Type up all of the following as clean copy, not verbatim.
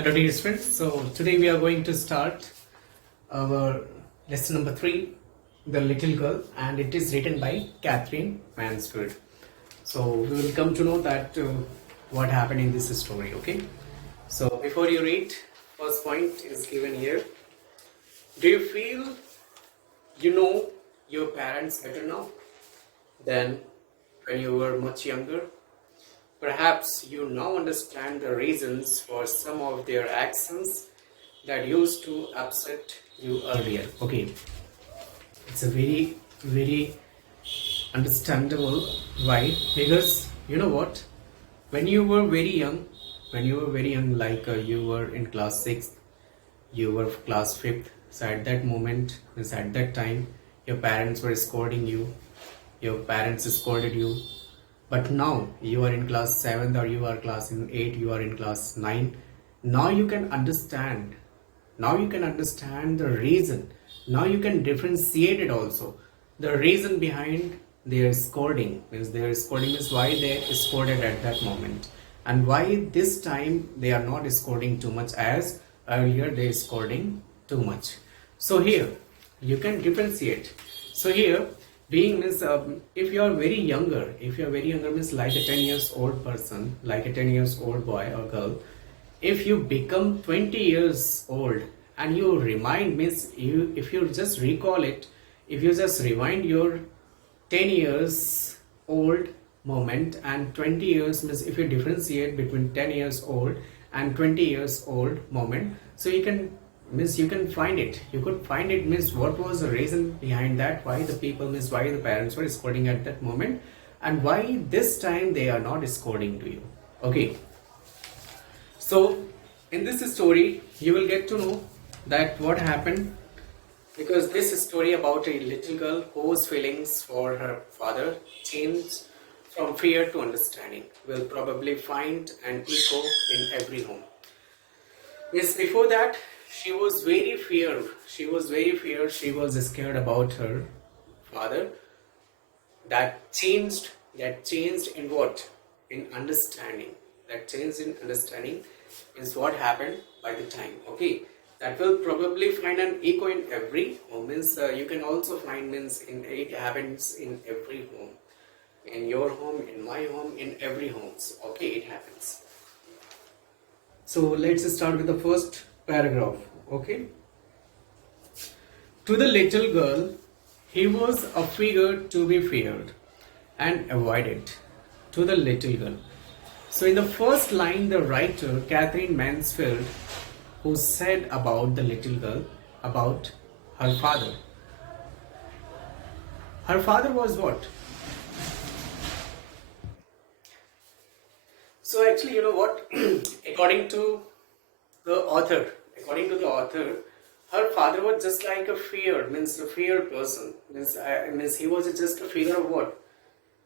Hello dear friends, so today we are going to start our lesson number 3, The Little Girl, and it is written by Catherine Mansfield. So we will come to know that what happened in this story, okay? So before you read, first point is given here. Do you feel you know your parents better now than when you were much younger? Perhaps you now understand the reasons for some of their actions that used to upset you earlier. Okay, it's a very understandable why, because you know what, when you were very young, like you were in class 6th, you were class 5th, so at that moment, means at that time, your parents were scolding you, your parents scolded you, but now you are in class 7th or you are class in 8, you are in class 9. Now you can understand. Now you can understand the reason. Now you can differentiate it also. The reason behind their scolding is why they scolded at that moment, and why this time they are not scolding too much as earlier they scolding too much. So here you can differentiate. So here being means if you are very younger means like a 10 years old person, like a 10 years old boy or girl, if you become 20 years old and you remind means you, if you just recall it, if you just rewind your 10 years old moment and 20 years means, if you differentiate between 10 years old and 20 years old moment, so you can find it. You could find it means what was the reason behind that, why the people means why the parents were scolding at that moment, and why this time they are not scolding to you. Okay, so in this story you will get to know that what happened, because this story about a little girl whose feelings for her father changed from fear to understanding will probably find an echo in every home. Yes, before that, she was very feared. She was scared about her father. That changed in what? In understanding. That changed in understanding is what happened by the time. Okay, that will probably find an echo in every home. Means you can also find means in it happens in every home. In your home, in my home, in every homes. Okay, it happens. So let's start with the first paragraph. Okay. To the little girl, he was a figure to be feared and avoided. To the little girl. So in the first line, the writer Catherine Mansfield, who said about the little girl, about her father. Her father was what? So actually, you know what? according to the author, her father was just like a fear person. Means he was just a figure of what?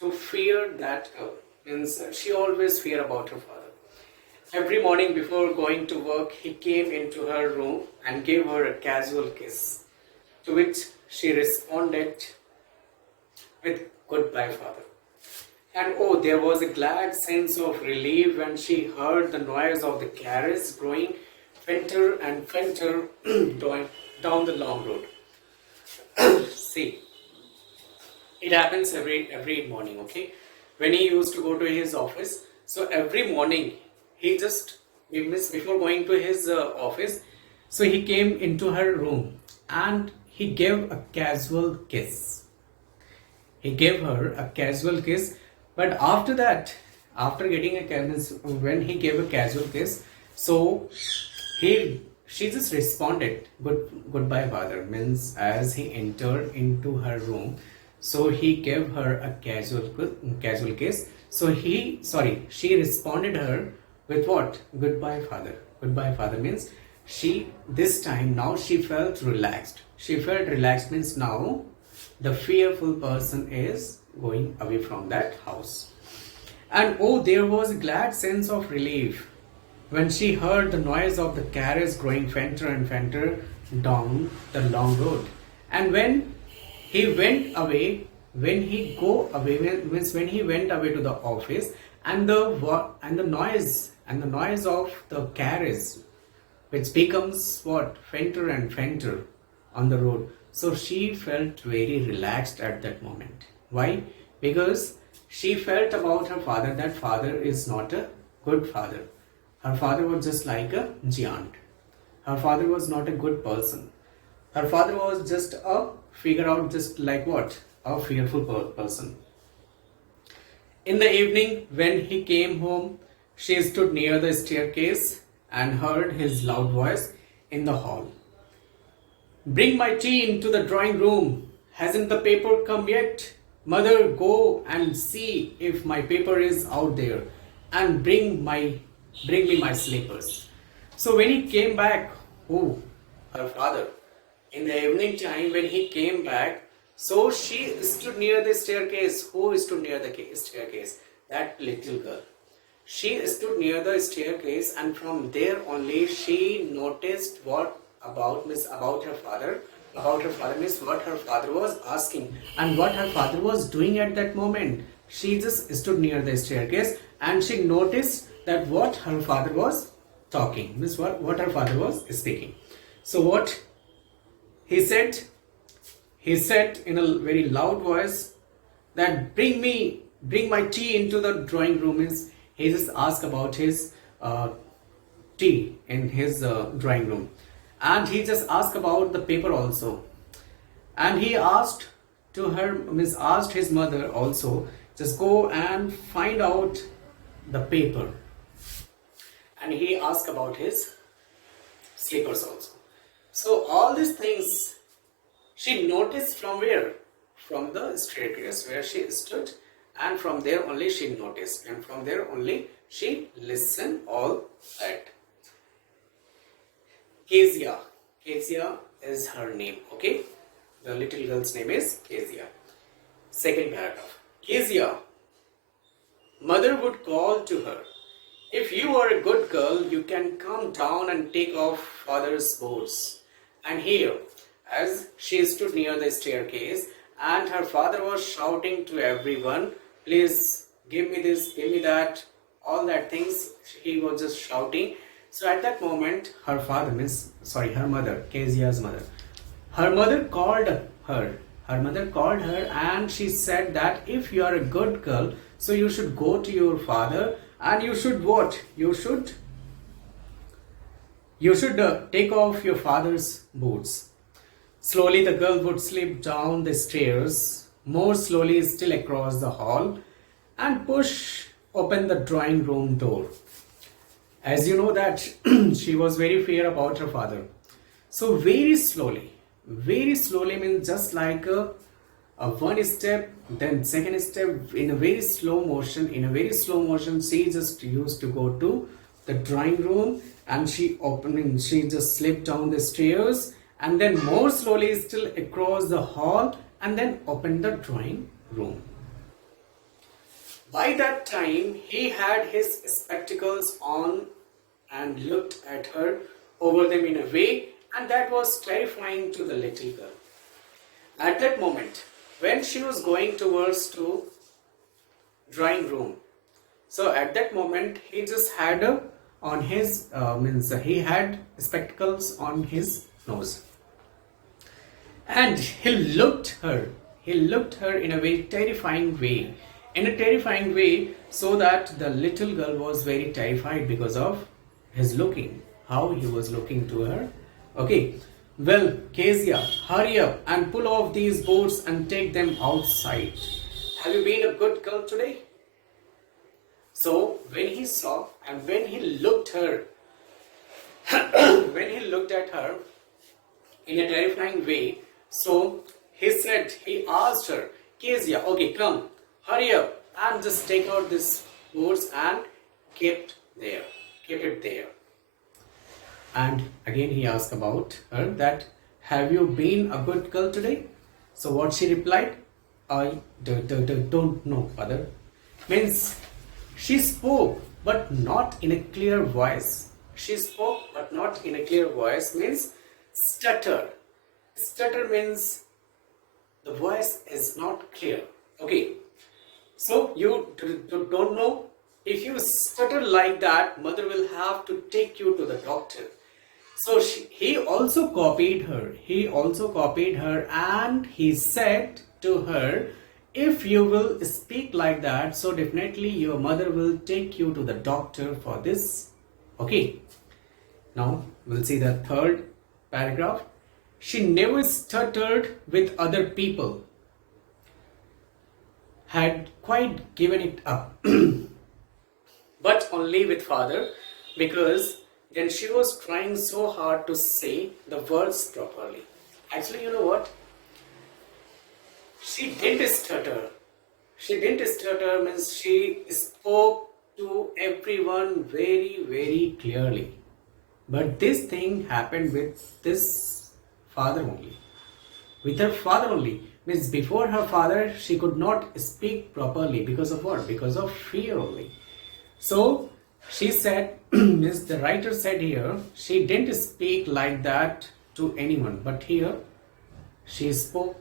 To fear that girl. Means she always fear about her father. Every morning before going to work, he came into her room and gave her a casual kiss, to which she responded with goodbye, father. And oh, there was a glad sense of relief when she heard the noise of the carriage growing fainter and fainter down the long road. See, it happens every morning, okay? When he used to go to his office, so every morning before going to his office, so he came into her room and he gave a casual kiss. He gave her a casual kiss. But after that, after getting a kiss, when he gave a casual kiss, so she just responded goodbye father, means as he entered into her room, so he gave her a casual kiss. So she responded her with what? Goodbye father means this time now she felt relaxed. Means now the fearful person is going away from that house. And oh, there was a glad sense of relief when she heard the noise of the carriage growing fainter and fainter down the long road. And when he went away, when he went away to the office, and the noise of the carriage which becomes what? Fainter and fainter on the road. So she felt very relaxed at that moment. Why? Because she felt about her father that father is not a good father. Her father was just like a giant. Her father was not a good person. Her father was just a figure out, just like what? A fearful person. In the evening, when he came home, she stood near the staircase and heard his loud voice in the hall. Bring my tea into the drawing room. Hasn't the paper come yet? Mother, go and see if my paper is out there, and bring me my slippers. So when he came back, who? Her father. In the evening time when he came back, so she stood near the staircase. Who stood near the staircase? That little girl. She stood near the staircase, and from there only she noticed what about her father. About her father means what her father was asking and what her father was doing at that moment. She just stood near the staircase and she noticed that what her father was talking, means what her father was speaking. So what he said? He said in a very loud voice that bring my tea into the drawing room. Means he just asked about his tea in his drawing room, and he just asked about the paper also, and he asked to her, means asked his mother also, just go and find out the paper, and he asked about his slippers also. So all these things she noticed from where? From the staircase where she stood, and from there only she noticed, and from there only she listened all that. Kezia. Kezia is her name, okay? The little girl's name is Kezia. Second paragraph. Kezia. Mother would call to her, if you are a good girl, you can come down and take off father's boots. And here, as she stood near the staircase, and her father was shouting to everyone, please give me this, give me that, all that things he was just shouting. So at that moment, her mother, Kezia's mother, her mother called her. Her mother called her and she said that if you are a good girl, so you should go to your father and you should what? You should take off your father's boots. Slowly the girl would slip down the stairs, more slowly still across the hall, and push open the drawing room door. As you know that she was very fear about her father. So very slowly means just like a one step, then second step, in a very slow motion, she just used to go to the drawing room, and she just slipped down the stairs, and then more slowly still across the hall, and then opened the drawing room. By that time, he had his spectacles on and looked at her over them in a way, and that was terrifying to the little girl. At that moment, when she was going towards to drawing room, so at that moment he just had on his he had spectacles on his nose, and he looked her in a very terrifying way, so that the little girl was very terrified because of his looking, how he was looking to her. Okay, well, Kezia, hurry up and pull off these boots and take them outside. Have you been a good girl today? So when he saw and when he looked her at her in a terrifying way, so he asked her, Kezia, okay, come, hurry up and just take out these boots and keep it there. And again he asked about her that, have you been a good girl today? So what she replied, I don't know, father. Means she spoke but not in a clear voice. Means stutter. Stutter means the voice is not clear. Okay, so you don't know. If you stutter like that, mother will have to take you to the doctor. So he also copied her. He also copied her, and he said to her, if you will speak like that, so definitely your mother will take you to the doctor for this. Okay. Now we'll see the third paragraph. She never stuttered with other people, had quite given it up, but only with father, because then she was trying so hard to say the words properly. Actually, you know what? She didn't stutter. She didn't stutter means she spoke to everyone very, very clearly. But this thing happened with this father only. With her father only. Means before her father, she could not speak properly. Because of what? Because of fear only. So she said, means the writer said here, she didn't speak like that to anyone. But here, she spoke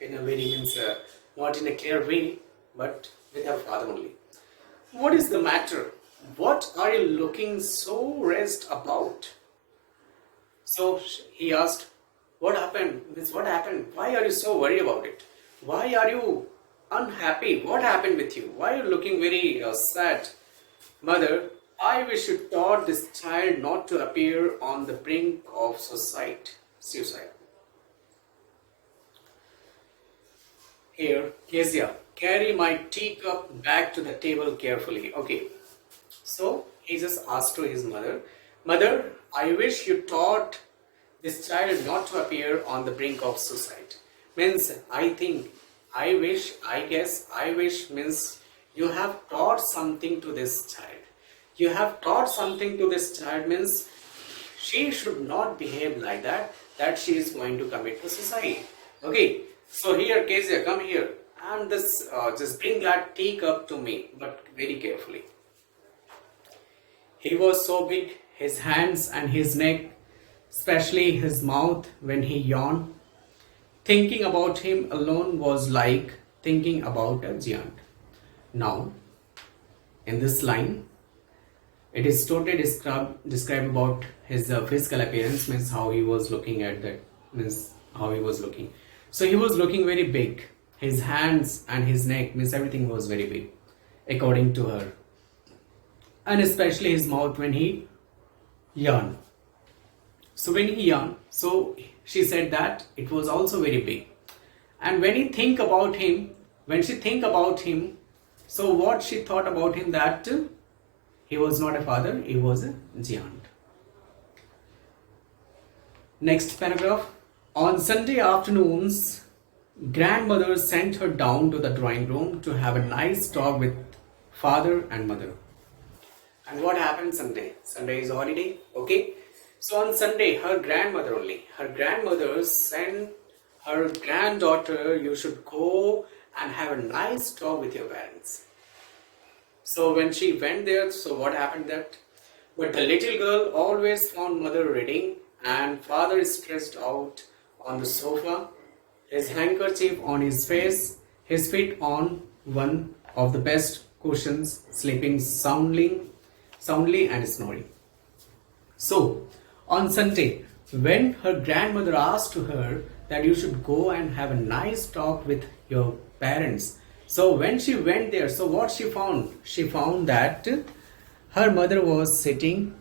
in a very means not in a clear way, but with her father only. What is the matter? What are you looking so raised about? So he asked, what happened? Means what happened? Why are you so worried about it? Why are you unhappy? What happened with you? Why are you looking very sad? Mother, I wish you taught this child not to appear on the brink of suicide. Here, Kezia, carry my teacup back to the table carefully. Okay. So he just asked to his mother, Mother, I wish you taught this child not to appear on the brink of suicide. Means I think, I wish means you have taught something to this child. You have taught something to this child means she should not behave like that she is going to commit to suicide. Okay, so here Kezia, come here and this just bring that teacup to me, but very carefully. He was so big, his hands and his neck, especially his mouth when he yawned. Thinking about him alone was like thinking about a giant. Now, in this line, it is totally describe about his physical appearance, means how he was looking at that, means how he was looking. So he was looking very big. His hands and his neck, means everything was very big, according to her. And especially his mouth when he yawned. So when he yawned, so she said that it was also very big. And when she think about him, so what she thought about him, that he was not a father, he was a giant. Next paragraph. On Sunday afternoons, grandmother sent her down to the drawing room to have a nice talk with father and mother. And what happened Sunday? Sunday is holiday, okay? So on Sunday, her grandmother sent her granddaughter, you should go and have a nice talk with your parents. So when she went there, so what happened that? But the little girl always found mother reading and father stressed out on the sofa, his handkerchief on his face, his feet on one of the best cushions, sleeping soundly and snoring. So, on Sunday, when her grandmother asked to her that you should go and have a nice talk with your parents, so when she went there, so what she found? She found that her mother was sitting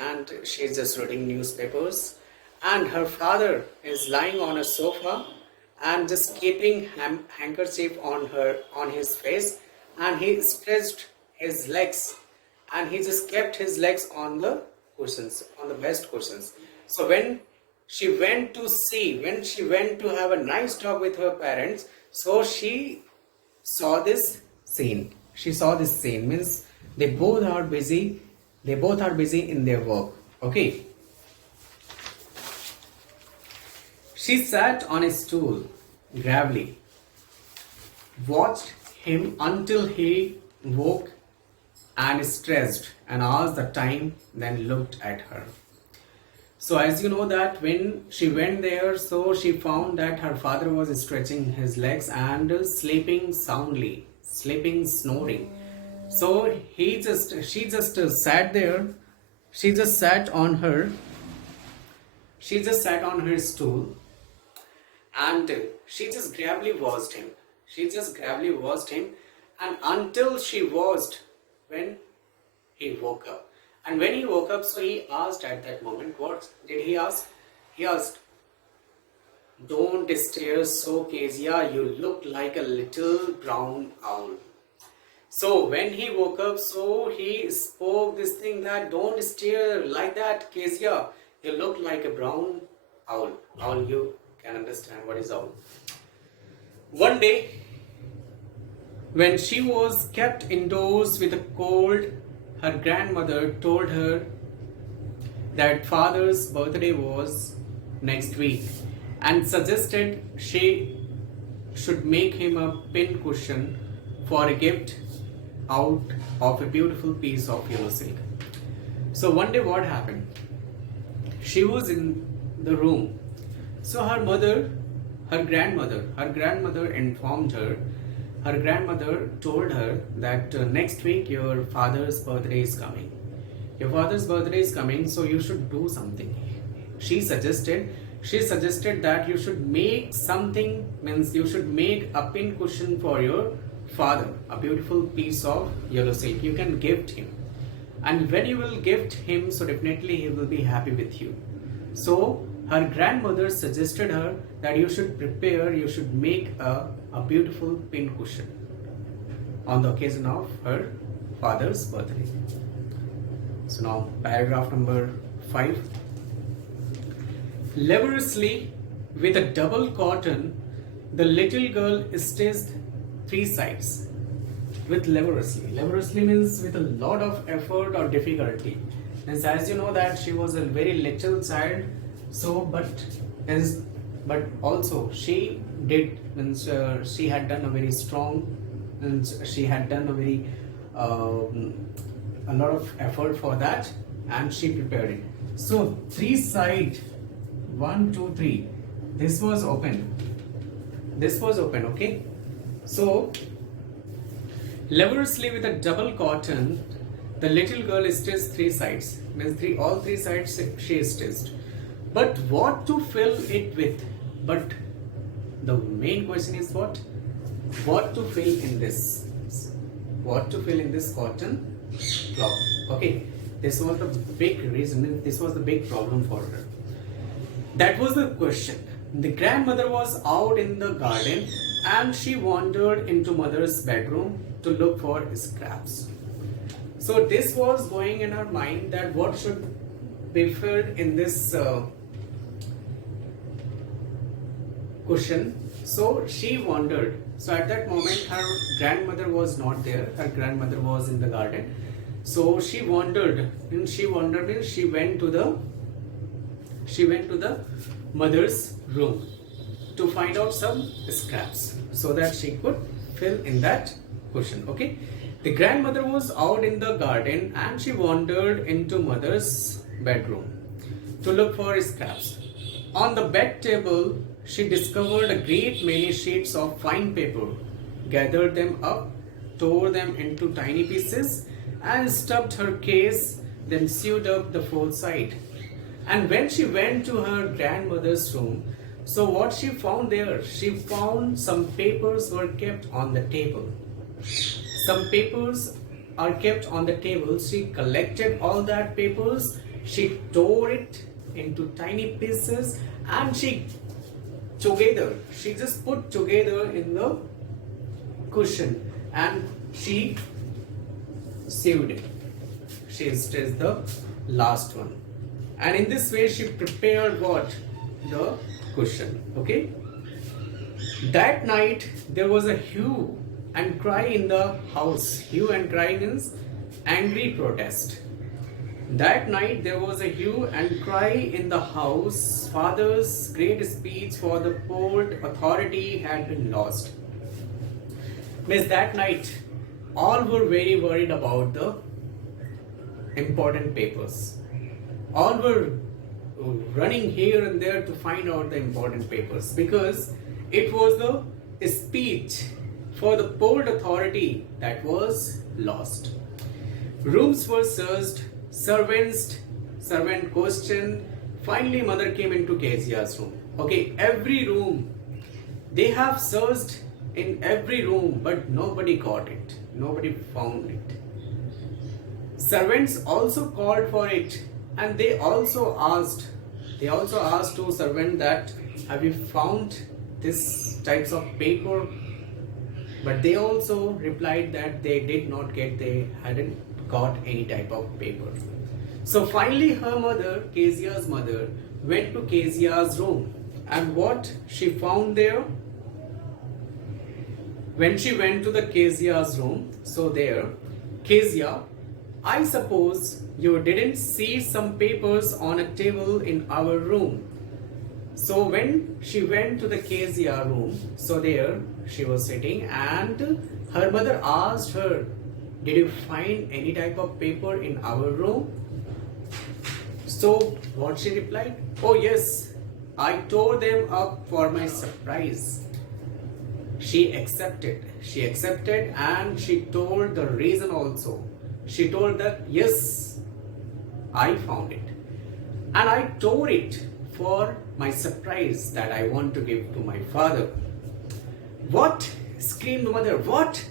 and she's just reading newspapers, and her father is lying on a sofa and just keeping handkerchief on his face, and he stretched his legs and he just kept his legs on the cushions, on the best cushions. So when she went to have a nice talk with her parents, so she saw this scene. Means they both are busy in their work. Okay. She sat on a stool gravely, watched him until he woke and stressed and asked the time, then looked at her. So as you know that when she went there, so she found that her father was stretching his legs and sleeping soundly, snoring. So she just sat there she just sat on her stool, and she just gravely watched him. And until she watched when he woke up. And when he woke up, so he asked at that moment, what did he ask? He asked, "Don't stare so, Kezia, you look like a little brown owl." So when he woke up, so he spoke this thing that, "Don't stare like that, Kezia, you look like a brown owl." Owl, you can understand what is owl. One day, when she was kept indoors with a cold, her grandmother told her that father's birthday was next week and suggested she should make him a pin cushion for a gift out of a beautiful piece of yellow silk. So one day what happened? She was in the room. So her grandmother informed her. Her grandmother told her that next week your father's birthday is coming. Your father's birthday is coming, so you should do something. She suggested that you should make something, means you should make a pin cushion for your father, a beautiful piece of yellow silk. You can gift him, and when you will gift him, so definitely he will be happy with you. So her grandmother suggested her that you should make a beautiful pin cushion on the occasion of her father's birthday. So now paragraph number 5. Laboriously with a double cotton, the little girl stitched 3 sides. With laboriously means with a lot of effort or difficulty. And as you know that she was a very little child, so but also she did, means she had done a very strong, and she had done a very a lot of effort for that, and she prepared it. So 3 side, 1 2 3, this was open, okay. So laboriously with a double cotton, the little girl stitched 3 sides, means all three sides she stitched. But what to fill it with? But the main question is what to fill in this? What to fill in this cotton cloth? Okay, this was the big reason. This was the big problem for her. That was the question. The grandmother was out in the garden, and she wandered into mother's bedroom to look for scraps. So this was going in her mind that what should be filled in this cushion. So she wandered. So at that moment her grandmother was not there. Her grandmother was in the garden. So she wandered. And she went to the mother's room to find out some scraps so that she could fill in that cushion. Okay. The grandmother was out in the garden, and she wandered into mother's bedroom to look for scraps. On the bed table, she discovered a great many sheets of fine paper, gathered them up, tore them into tiny pieces, and stuffed her case, then sewed up the fourth side. And when she went to her grandmother's room, so what she found there? She found some papers were kept on the table. Some papers are kept on the table. She collected all that papers, she tore it into tiny pieces, and she just put together in the cushion, and she sewed it. She stitched the last one, and in this way she prepared what? The cushion. Okay. That night there was a hue and cry in the house. Hue and cry means angry protest. That night there was a hue and cry in the house. Father's great speech for the port authority had been lost. Means that night all were very worried about the important papers. All were running here and there to find out the important papers, because it was the speech for the port authority that was lost. Rooms were searched, servants servant questioned. Finally, mother came into Kezia's room. Okay, every room. They have searched in every room, but nobody got it. Nobody found it. Servants also called for it, and they also asked to servant that, have you found this types of paper? But they also replied that they hadn't got any type of paper. So finally her mother, Kezia's mother, went to Kezia's room, and what she found there? When she went to the Kezia's room, so there, Kezia, I suppose you didn't see some papers on a table in our room. So when she went to the Kezia room, so there she was sitting, and her mother asked her, did you find any type of paper in our room? So what she replied? Oh yes, I tore them up for my surprise. She accepted and she told the reason also. She told that, yes, I found it and I tore it for my surprise that I want to give to my father. What? Screamed the mother. What?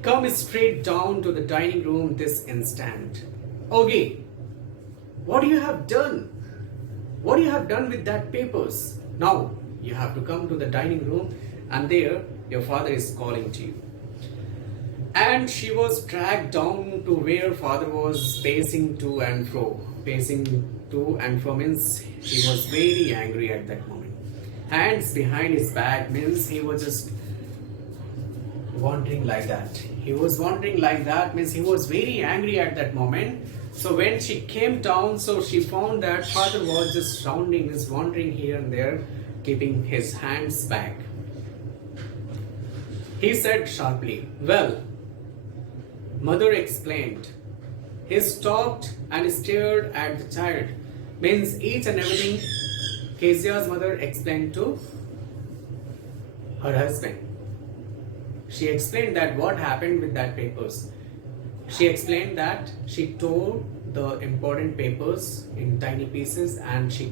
Come straight down to the dining room this instant. Okay, what you have done? What you have done with that papers? Now you have to come to the dining room, and there your father is calling to you. And she was dragged down to where father was pacing to and fro. Pacing to and fro means he was very angry at that moment. Hands behind his back means he was just wandering like that. He was wandering like that means he was very angry at that moment. So when she came down, so she found that father was just wandering here and there, keeping his hands back. He said sharply, well, mother explained. He stopped and stared at the child. Means each and everything Kezia's mother explained to her husband. She explained that what happened with that papers. She explained that she tore the important papers in tiny pieces and she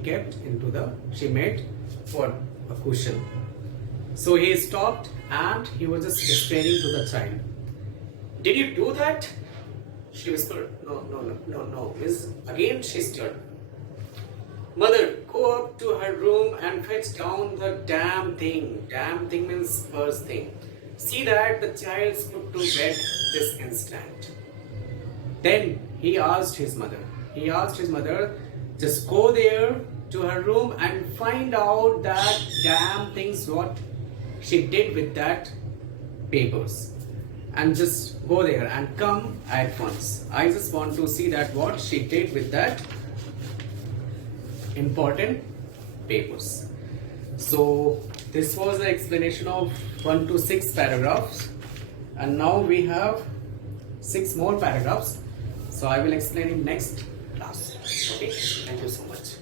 made what? A cushion. So he stopped and he was just staring to the child. Did you do that? She whispered. No. Again she stirred. Mother, go up to her room and fetch down the damn thing. Damn thing means first thing. See that the child's put to bed this instant. Then he asked his mother, just go there to her room and find out that damn things what she did with that papers. And just go there and come at once. I just want to see that what she did with that important papers. So this was the explanation of 1 to 6 paragraphs, and now we have 6 more paragraphs. So I will explain in next class. Okay, thank you so much.